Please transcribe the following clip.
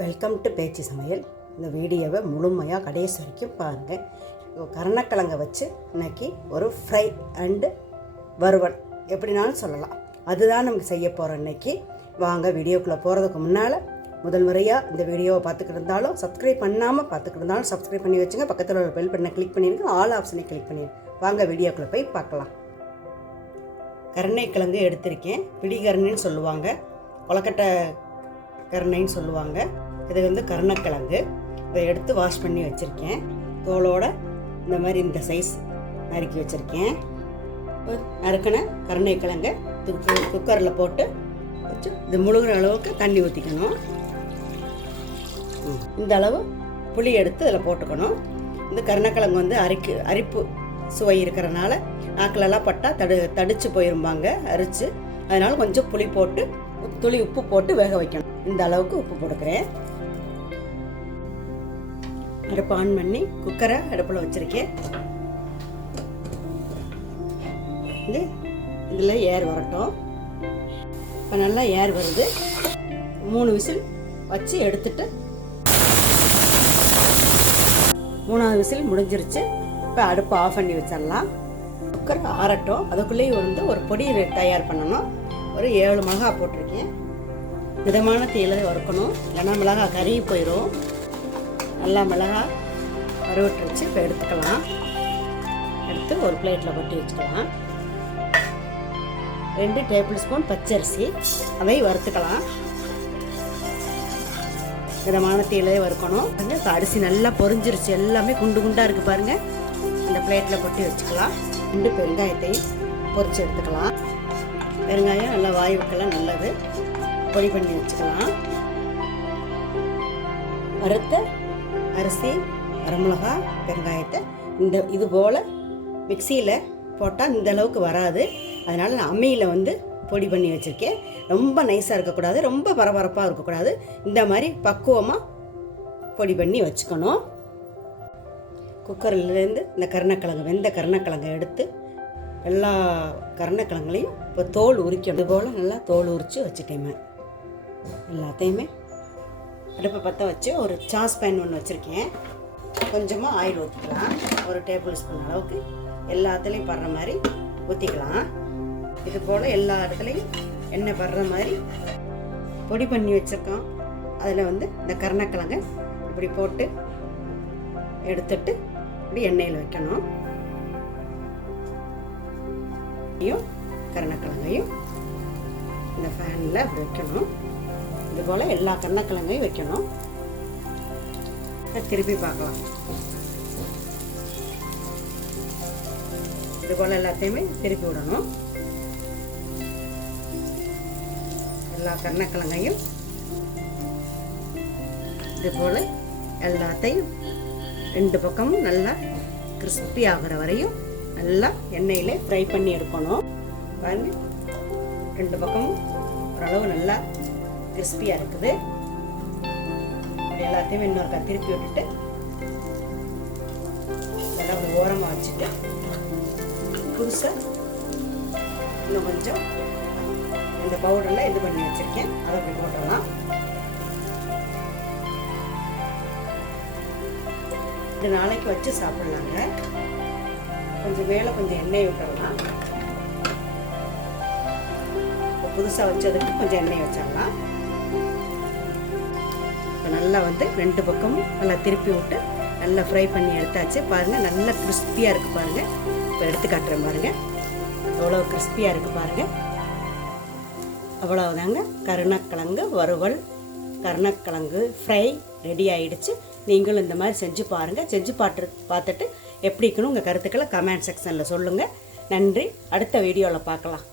Welcome to பேச்சு சமையல். இந்த வீடியோவை முழுமையாக கடைசி வரைக்கும் பாருங்கள். கருணக்கிழங்கை வச்சு இன்றைக்கி ஒரு ஃப்ரை அண்டு வறுவல் எப்படினாலும் சொல்லலாம். அதுதான் நமக்கு செய்ய போகிறோம் இன்றைக்கி. வாங்க வீடியோக்குள்ளே போகிறதுக்கு முன்னால் முதல் முறையாக இந்த வீடியோவை பார்த்துக்கிட்டு இருந்தாலும் சப்ஸ்கிரைப் பண்ணாமல் பார்த்துக்கிட்டு இருந்தாலும் சப்ஸ்கிரைப் பண்ணி வச்சுங்க. பக்கத்தில் உள்ள பெல் பட்டனை கிளிக் பண்ணிடுங்க. ஆல் ஆப்ஷனை கிளிக் பண்ணிடுங்க. வாங்க வீடியோக்குள்ளே போய் பார்க்கலாம். கருணைக்கிழங்கு எடுத்திருக்கேன். பிடிகருணைன்னு சொல்லுவாங்க, கொலக்கட்டை கருணைன்னு சொல்லுவாங்க. இது வந்து கருணக்கிழங்கு. இதை எடுத்து வாஷ் பண்ணி வச்சுருக்கேன். தோலோடு இந்த மாதிரி இந்த சைஸ் நறுக்கி வச்சுருக்கேன். நறுக்கின கருணைக்கிழங்கை குக்கரில் போட்டு வச்சு இது முழுகிற அளவுக்கு தண்ணி ஊற்றிக்கணும். இந்த அளவு புளி எடுத்து இதில் போட்டுக்கணும். இந்த கருணக்கிழங்கு வந்து அரிப்பு சுவை இருக்கிறனால நாக்கிலெல்லாம் பட்டால் தடிச்சு போயிருப்பாங்க அரிச்சு. அதனால் கொஞ்சம் புளி போட்டு துளி உப்பு போட்டு வேக வைக்கணும். இந்த அளவுக்கு உப்பு போட்டுக்கிறேன். அடுப்பு ஆன் பண்ணி குக்கரை அடுப்பில் வச்சுருக்கேன். இதில் ஏர் வரட்டும். இப்போ நல்லா ஏர் வருது. 3 விசில் வச்சு எடுத்துட்டு 3ஆவது விசில் முடிஞ்சிருச்சு. இப்போ அடுப்பு ஆஃப் பண்ணி வச்சிடலாம். குக்கர் ஆறட்டும். அதுக்குள்ளேயே வந்து ஒரு பொடி தயார் பண்ணணும். ஒரு 7 மிளகாய் போட்டிருக்கேன். மிதமான தீயில வறுக்கணும், இல்லைன்னா மிளகாய் கருகி போயிடும். நல்லா மிளகாய் வறுவிட்டு வச்சு இப்போ எடுத்துக்கலாம். எடுத்து ஒரு பிளேட்டில் கொட்டி வச்சுக்கலாம். 2 டேபிள் ஸ்பூன் பச்சரிசி, அதை வறுத்துக்கலாம். மிதமான தீயிலே வறுக்கணும். இப்போ அரிசி நல்லா பொரிஞ்சிருச்சு. எல்லாமே குண்டு குண்டாக இருக்குது பாருங்கள். இந்த பிளேட்டில் கொட்டி வச்சுக்கலாம். 2 பெருங்காயத்தையும் பொரித்து எடுத்துக்கலாம். பெருங்காயம் நல்லா வாயுக்கெல்லாம் நல்லது. பொடி பண்ணி வச்சுக்கலாம். வறுத்த அரிசி, வரமிளகா, பெருங்காயத்தை இது போல் மிக்சியில் போட்டால் இந்த அளவுக்கு வராது. அதனால் நான் அம்மியில் வந்து பொடி பண்ணி வச்சுருக்கேன். ரொம்ப நைஸாக இருக்கக்கூடாது, ரொம்ப பரபரப்பாக இருக்கக்கூடாது. இந்த மாதிரி பக்குவமாக பொடி பண்ணி வச்சுக்கணும். குக்கர்லேருந்து இந்த கருணக்கிழங்கு, வெந்த கருணக்கிழங்கை எடுத்து எல்லா கருணக்கிழங்குலையும் இப்போ தோல் உரிக்கணும். இது போல் நல்லா தோல் உரித்து வச்சுட்டேன். எல்லாத்தையுமே அடுப்பை பற்ற வச்சு ஒரு சாஸ்பேன் ஒன்று வச்சுருக்கேன். கொஞ்சமாக ஆயில் ஊற்றிக்கலாம். ஒரு டேபிள் ஸ்பூன் அளவுக்கு எல்லாத்துலேயும் படுற மாதிரி ஊற்றிக்கலாம். இது போல் எல்லா இடத்துலையும் எண்ணெய் படுற மாதிரி பொடி பண்ணி வச்சுருக்கோம். அதில் வந்து இந்த கருணக்கிழங்கை இப்படி போட்டு எடுத்துட்டு இப்படி எண்ணெயில் வைக்கணும். கருணக்கிழங்கையும் இந்த ஃபேனில் அப்படி வைக்கணும். இது போல் எல்லா கருணக்கிழங்கையும் வைக்கணும். திருப்பி பார்க்கலாம். இது போல் எல்லாத்தையுமே திருப்பி விடணும். எல்லா கருணக்கிழங்கையும் இது போல் எல்லாத்தையும் 2 பக்கமும் நல்லா கிறிஸ்பி ஆகிற வரையும் நல்லா எண்ணெயிலே ஃப்ரை பண்ணி எடுக்கணும். பாருங்க, 2 பக்கமும் ஓரளவு நல்லா கிறிஸ்பியாக இருக்குது. அப்படி எல்லாத்தையும் இன்னொரு திருப்பி விட்டுட்டு நல்லா ஒரு ஓரமாக வச்சுட்டு புதுசாக இன்னும் கொஞ்சம் இந்த பவுடரில் இது பண்ணி வச்சுருக்கேன். அதை அப்படி போட்டலாம். இது நாளைக்கு வச்சு சாப்பிட்லாங்க. கொஞ்சம் மேலே கொஞ்சம் எண்ணெய் விட்டுடலாம். புதுசாக வச்சதுக்கு கொஞ்சம் எண்ணெய் வச்சிடலாம். இப்போ நல்லா வந்து 2 பக்கமும் நல்லா திருப்பி விட்டு நல்லா ஃப்ரை பண்ணி எடுத்தாச்சு. பாருங்கள், நல்லா கிறிஸ்பியாக இருக்குது பாருங்கள். இப்போ எடுத்து காட்டுறேன் பாருங்கள், எவ்வளோ கிறிஸ்பியாக இருக்குது பாருங்கள். அவ்வளோதாங்க, கருணக்கிழங்கு வறுவல், கருணக்கிழங்கு ஃப்ரை ரெடி ஆகிடுச்சு. நீங்களும் இந்த மாதிரி செஞ்சு பாருங்கள். செஞ்சு பார்த்துட்டு எப்படி இருக்குன்னு உங்கள் கருத்துக்களை கமெண்ட் செக்ஷனில் சொல்லுங்கள். நன்றி. அடுத்த வீடியோவில் பார்க்கலாம்.